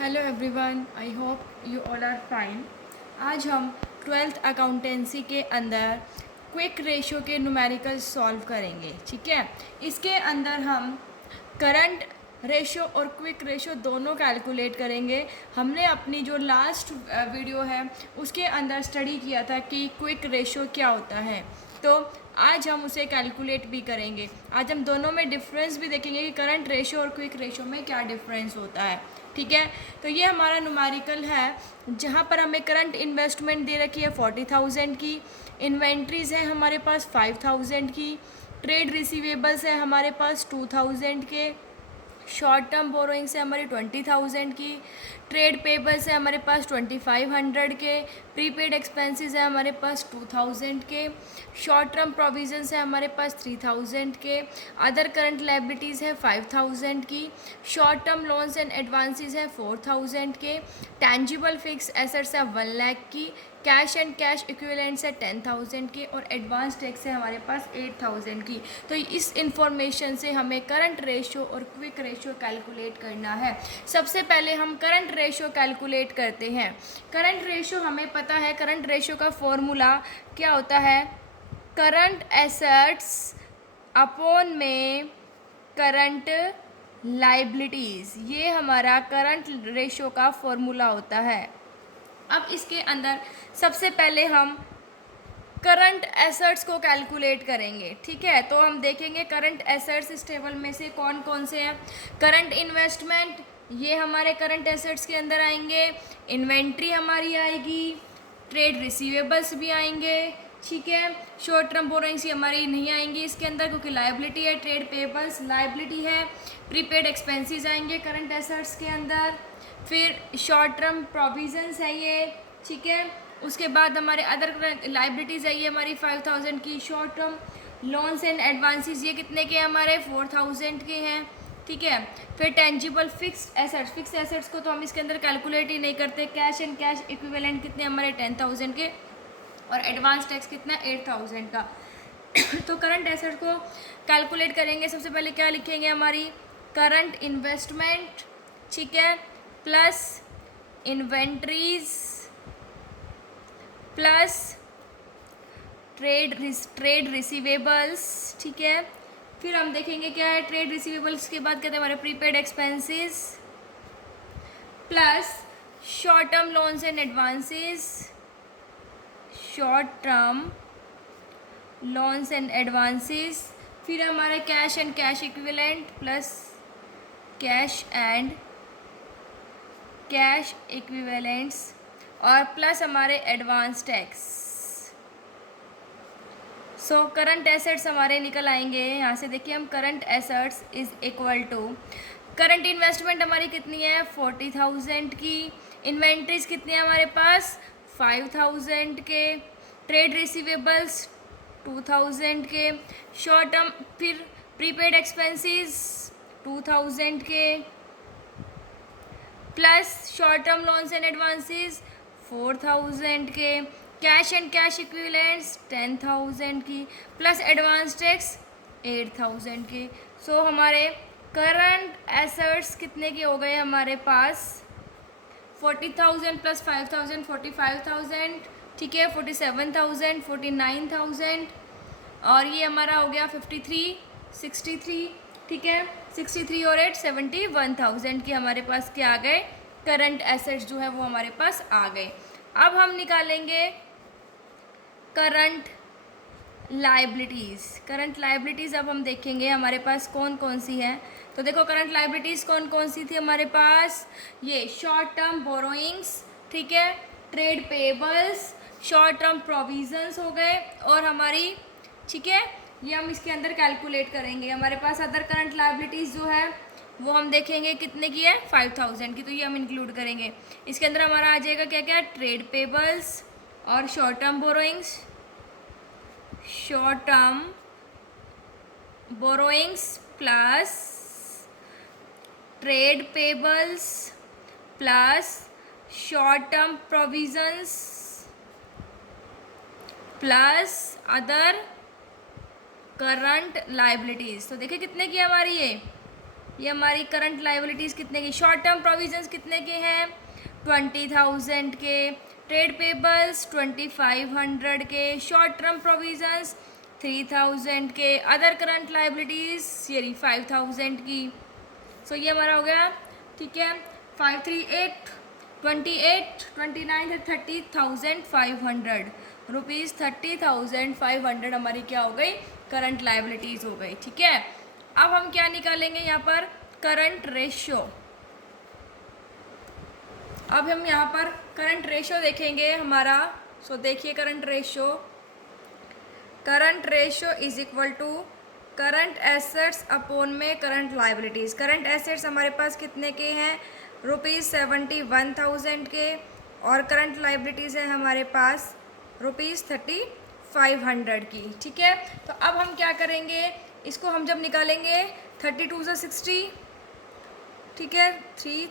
Hello everyone, I hope you all are fine. आज हम twelfth accountancy के अंदर क्विक रेशो के न्यूमेरिकल सॉल्व करेंगे। ठीक है, इसके अंदर हम करंट रेशो और क्विक रेशो दोनों कैलकुलेट करेंगे। हमने अपनी जो लास्ट वीडियो है उसके अंदर स्टडी किया था कि क्विक रेशो क्या होता है, तो आज हम उसे कैलकुलेट भी करेंगे। आज हम दोनों में डिफरेंस भी देखेंगे कि करंट रेशो और क्विक रेशो में क्या डिफरेंस होता है। ठीक है, तो ये हमारा न्यूमेरिकल है जहाँ पर हमें करंट इन्वेस्टमेंट दे रखी है 40,000 की, इन्वेंट्रीज़ है हमारे पास 5,000 की, ट्रेड रिसीवेबल्स है हमारे पास 2,000 के, शॉर्ट टर्म बोरोइंग्स है हमारी 20,000 की, ट्रेड पेबल्स है हमारे पास 2,500 के, प्रीपेड एक्सपेंसेस है हमारे पास 2,000 के, शॉर्ट टर्म प्रोविजंस है हमारे पास 3,000 के, अदर करंट लाइबिलिटीज़ है 5,000 की, short term loans and advances है 4,000 के, टेंजिबल फिक्स एसेट्स है 1 लाख की, कैश एंड कैश इक्विवेलेंट्स है 10,000 के, और एडवांस टैक्स है हमारे पास 8,000 की। तो इस इंफॉर्मेशन से हमें करंट रेशो और क्विक रेशो कैलकुलेट करना है। सबसे पहले हम करंट रेशो कैलकुलेट करते हैं। करंट रेशो हमें पता है, करंट रेशो का फॉर्मूला क्या होता है, करंट एसेट्स अपॉन में करंट लाइबिलिटीज़, ये हमारा करंट रेशो का फॉर्मूला होता है। अब इसके अंदर सबसे पहले हम करंट एसेट्स को कैलकुलेट करेंगे। ठीक है, तो हम देखेंगे करंट एसेट्स इस टेबल में से कौन कौन से हैं। करंट इन्वेस्टमेंट, ये हमारे करंट एसेट्स के अंदर आएंगे, इन्वेंट्री हमारी आएगी, ट्रेड रिसीवेबल्स भी आएंगे। ठीक है, शॉर्ट टर्म बोरोइंग्स हमारी नहीं आएंगी इसके अंदर क्योंकि लाइबिलिटी है, ट्रेड पेबल्स लाइबिलिटी है, प्रीपेड एक्सपेंसेस आएंगे करंट एसेट्स के अंदर, फिर शॉर्ट टर्म प्रोविजंस है ये। ठीक है, उसके बाद हमारे अदर लाइबिलिटीज़ है ये हमारी 5,000 की, short term loans and advances ये कितने के हैं हमारे 4,000 के हैं। ठीक है, फिर टेंजिबल फिक्स्ड एसेट्स को तो हम इसके अंदर कैलकुलेट ही नहीं करते। कैश एंड कैश इक्विवेलेंट कितने हमारे 10,000 के, और एडवांस टैक्स कितना 8,000 का। तो करंट एसेट्स को कैलकुलेट करेंगे। सबसे पहले क्या लिखेंगे, हमारी करंट इन्वेस्टमेंट, ठीक है, plus inventories plus trade receivables. ठीक है, फिर हम देखेंगे क्या है, ट्रेड रिसीवेबल्स के बाद कहते हैं हमारे prepaid expenses plus short term loans and advances, short term loans and advances, फिर हमारे cash and cash equivalent plus cash and cash equivalents, और प्लस हमारे advance tax. So current assets हमारे निकल आएंगे यहाँ से। देखिए हम current assets is equal to, current investment हमारी कितनी है 40,000 की, इन्वेंट्रीज कितनी है हमारे पास 5,000 के, ट्रेड रिसीवेबल्स 2,000 के, शॉर्ट टर्म फिर प्रीपेड एक्सपेंसेस 2,000 के, plus short term loans and advances 4,000 के, कैश एंड कैश इक्विवेलेंट्स 10,000 की, प्लस एडवांस टैक्स 8,000 के। सो हमारे करंट एसेट्स कितने के हो गए हमारे पास 40,000 प्लस 5,000 45,000, ठीक है, 47,000 49,000, और ये हमारा हो गया 53 63, ठीक है, 63 और 8 71,000 के हमारे पास क्या आ गए, करंट एसेट्स जो है वो हमारे पास आ गए। अब हम निकालेंगे करंट लाइबिलिटीज़। करंट लाइबिलिटीज़ अब हम देखेंगे हमारे पास कौन कौन सी है। तो देखो करंट लाइबिलिटीज़ कौन कौन सी थी हमारे पास, ये शॉर्ट टर्म बोरोइंग्स, ठीक है, trade payables, short term provisions हो गए, और हमारी, ठीक है, ये हम इसके अंदर कैलकुलेट करेंगे। हमारे पास अदर करंट लाइबिलिटीज़ जो है वो हम देखेंगे कितने की है 5,000 की, तो ये हम इंक्लूड करेंगे। इसके अंदर हमारा आ जाएगा क्या क्या, ट्रेड पेबल्स और short term borrowings, short term borrowings plus trade payables plus short term provisions plus other current liabilities. तो देखिए कितने की हमारी ये ये हमारी करंट लाइबिलिटीज़ कितने की, शॉर्ट टर्म प्रोविजंस कितने के हैं 20,000 के, ट्रेड पेबल्स 2,500 के, शॉर्ट टर्म प्रोविजंस 3,000 के, अदर करंट लाइबिलिटीज़ ये 5,000 की। सो ये हमारा हो गया, ठीक है, 5, 3, 8, 28, 29, 30,500 रुपीज़, 30,500 हमारी क्या हो गई, करंट लाइबिलिटीज़ हो गई। ठीक है, अब हम क्या निकालेंगे यहाँ पर, करंट रेशियो। अब हम यहाँ पर करंट रेशियो देखेंगे हमारा। सो देखिए current ratio is equal to current assets upon में करंट लाइबिलिटीज़। करंट एसेट्स हमारे पास कितने के हैं, ₹71,000 के, और करंट लाइबिलिटीज़ है हमारे पास ₹3500 की। ठीक है, तो अब हम क्या करेंगे, इसको हम जब निकालेंगे 32 से 60, ठीक है, 3,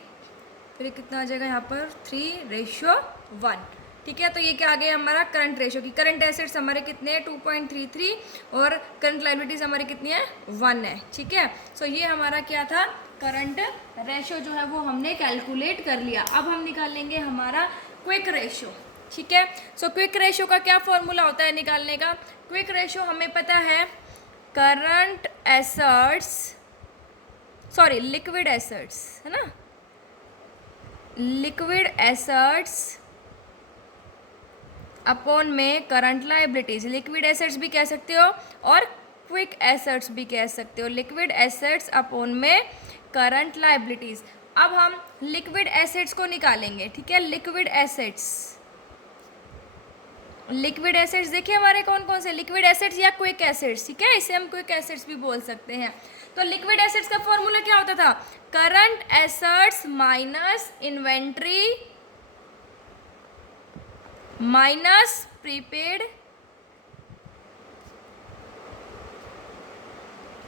फिर कितना आ जाएगा यहाँ पर 3:1। ठीक है, तो ये क्या आ गया हमारा करंट रेशियो की। करंट एसेट्स हमारे कितने हैं 2.33 और करंट लाइबिलिटीज़ हमारी कितनी है 1 है। ठीक है, सो ये हमारा क्या था, करंट रेशियो जो है वो हमने कैलकुलेट कर लिया। अब हम निकालेंगे हमारा क्विक रेशियो। ठीक है, सो क्विक रेशियो का क्या फॉर्मूला होता है निकालने का। क्विक रेशियो हमें पता है current assets, sorry liquid assets है ना, लिक्विड एसेट्स अपॉन में करंट लाइबिलिटीज़। लिक्विड एसेट्स भी कह सकते हो और क्विक एसेट्स भी कह सकते हो, लिक्विड एसेट्स अपॉन में करंट लाइबिलिटीज़। अब हम लिक्विड एसेट्स को निकालेंगे। ठीक है, लिक्विड एसेट्स देखिए हमारे कौन कौन से, लिक्विड एसेट्स या क्विक एसेट्स। ठीक है, इसे हम क्विक एसेट्स भी बोल सकते हैं। तो लिक्विड एसेट्स का फॉर्मूला क्या होता था, current assets minus inventory minus prepaid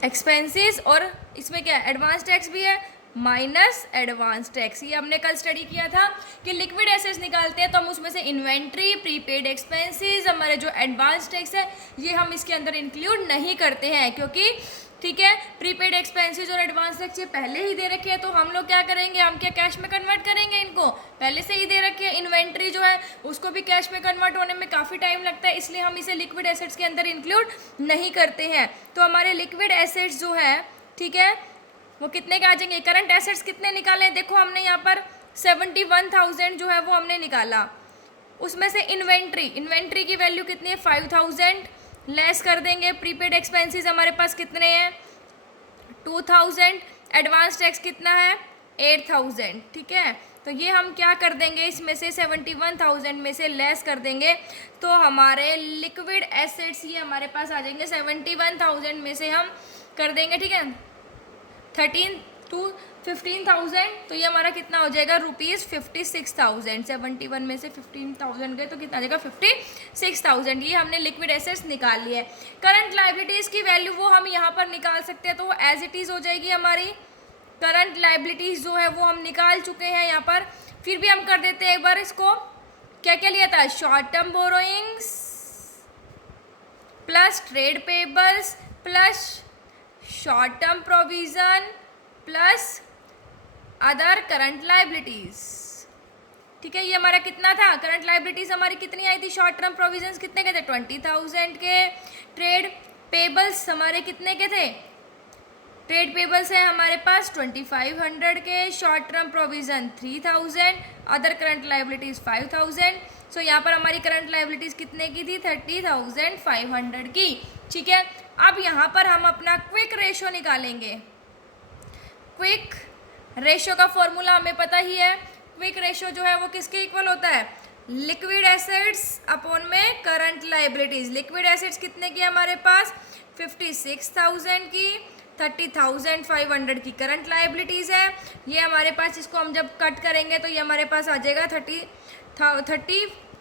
expenses, और इसमें क्या है एडवांस टैक्स भी है, माइनस एडवांस टैक्स। ये हमने कल स्टडी किया था कि लिक्विड एसेट्स निकालते हैं तो हम उसमें से इन्वेंट्री, प्रीपेड एक्सपेंसेस, हमारे जो एडवांस टैक्स है ये हम इसके अंदर इंक्लूड नहीं करते हैं, क्योंकि ठीक है प्रीपेड एक्सपेंसेस और एडवांस टैक्स ये पहले ही दे रखे हैं। तो हम लोग क्या करेंगे, हम क्या कैश में कन्वर्ट करेंगे, इनको पहले से ही दे रखे हैं। इन्वेंट्री जो है उसको भी कैश में कन्वर्ट होने में काफ़ी टाइम लगता है, इसलिए हम इसे लिक्विड एसेट्स के अंदर इंक्लूड नहीं करते हैं। तो हमारे लिक्विड एसेट्स जो है, ठीक है, वो कितने के आ जाएंगे। करंट एसेट्स कितने निकाले, देखो हमने यहाँ पर 71,000 जो है वो हमने निकाला। उसमें से इन्वेंट्री की वैल्यू कितनी है 5,000, लेस कर देंगे। प्रीपेड एक्सपेंसेस हमारे पास कितने हैं 2,000, एडवांस टैक्स कितना है 8,000। ठीक है, तो ये हम क्या कर देंगे, इसमें से 71,000 में से लेस कर देंगे तो हमारे लिक्विड एसेट्स ये हमारे पास आ जाएंगे 71,000 में से हम कर देंगे, ठीक है, 15,000, तो ये हमारा कितना हो जाएगा ₹56,000। 71 में से 15,000 गए तो कितना आ जाएगा 56,000। ये हमने लिक्विड एसेट्स निकाल लिया है। करंट लाइबिलिटीज़ की वैल्यू वो हम यहाँ पर निकाल सकते हैं, तो वो एज इट इज़ हो जाएगी हमारी। करंट लाइबिलिटीज़ जो है वो हम निकाल चुके हैं यहाँ पर, फिर भी हम कर देते हैं एक बार इसको। क्या क्या लिया था, short term borrowings plus trade payables plus short term provision plus other current liabilities. ठीक है, ये हमारा कितना था, करंट लाइबिलिटीज़ हमारी कितनी आई थी, शॉर्ट टर्म प्रोविजंस कितने के थे 20,000 के, ट्रेड पेबल्स हमारे कितने के थे, ट्रेड पेबल्स है हमारे पास 2,500 के, short term provision 3,000, other current liabilities 5,000। सो यहाँ पर हमारी करंट लाइबिलिटीज़ कितने की थी 30,500 की। ठीक है, अब यहाँ पर हम अपना क्विक रेशियो निकालेंगे। क्विक रेशियो का फॉर्मूला हमें पता ही है। क्विक रेशियो जो है वो किसके इक्वल होता है, लिक्विड एसेट्स अपॉन में करंट लाइबिलिटीज़। लिक्विड एसेट्स कितने की हमारे पास 56,000 की, 30,500 की करंट लाइबिलिटीज़ है। ये हमारे पास, इसको हम जब कट करेंगे तो ये हमारे पास आ जाएगा 30,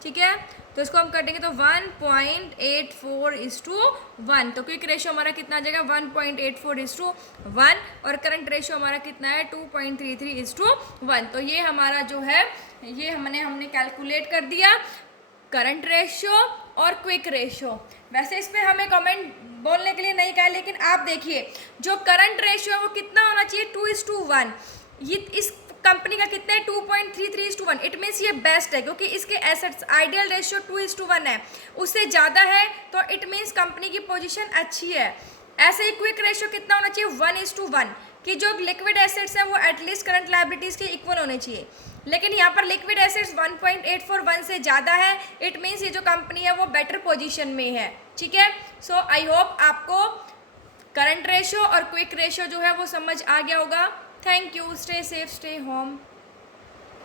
ठीक है, तो इसको हम कटेंगे तो 1.84:1। तो क्विक रेशियो हमारा कितना आ जाएगा 1.84:1, और करंट रेशियो हमारा कितना है 2.33:1। तो ये हमारा जो है ये हमने कैलकुलेट कर दिया करंट रेशियो और क्विक रेशो। वैसे इस पर हमें कमेंट बोलने के लिए नहीं कहा, लेकिन आप देखिए जो करंट रेशियो है वो कितना होना चाहिए, 2:1। ये इस कंपनी का कितना है, 2.33:1। इट मीन्स ये बेस्ट है, क्योंकि इसके एसेट्स आइडियल रेशियो 2:1 है, उससे ज़्यादा है तो इट मीन्स कंपनी की पोजीशन अच्छी है। ऐसे ही क्विक रेशियो कितना होना चाहिए, 1:1, कि जो लिक्विड एसेट्स हैं वो एटलीस्ट करंट लायबिलिटीज़ के इक्वल होने चाहिए। लेकिन यहाँ पर लिक्विड एसेट्स 1.841 से ज़्यादा है, इट मीन्स ये जो कंपनी है वो बेटर पोजीशन में है। ठीक है, सो आई होप आपको करंट रेशियो और क्विक रेशियो जो है वो समझ आ गया होगा। Thank you, stay safe, stay home.